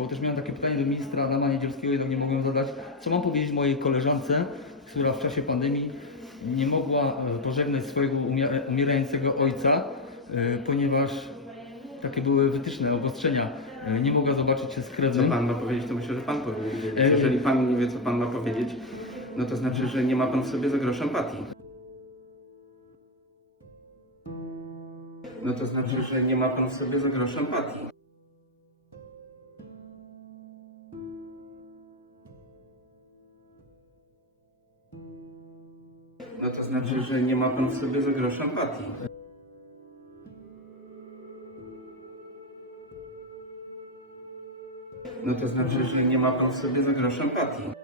Bo też miałem takie pytanie do ministra Adama Niedzielskiego, jednak nie mogłem zadać. Co mam powiedzieć mojej koleżance, która w czasie pandemii nie mogła e, pożegnać swojego umierającego ojca, e, ponieważ takie były wytyczne, obostrzenia. E, Nie mogła zobaczyć się z Co krewnym. pan ma powiedzieć, to myślę, że pan powinien Jeżeli pan nie wie, co pan ma powiedzieć, no to znaczy, że nie ma pan w sobie za grosz empatii. No to znaczy, że nie ma pan w sobie za grosz empatii. No to znaczy, że nie ma pan w sobie za grosz empatii. No to znaczy, że nie ma pan w sobie za grosz empatii.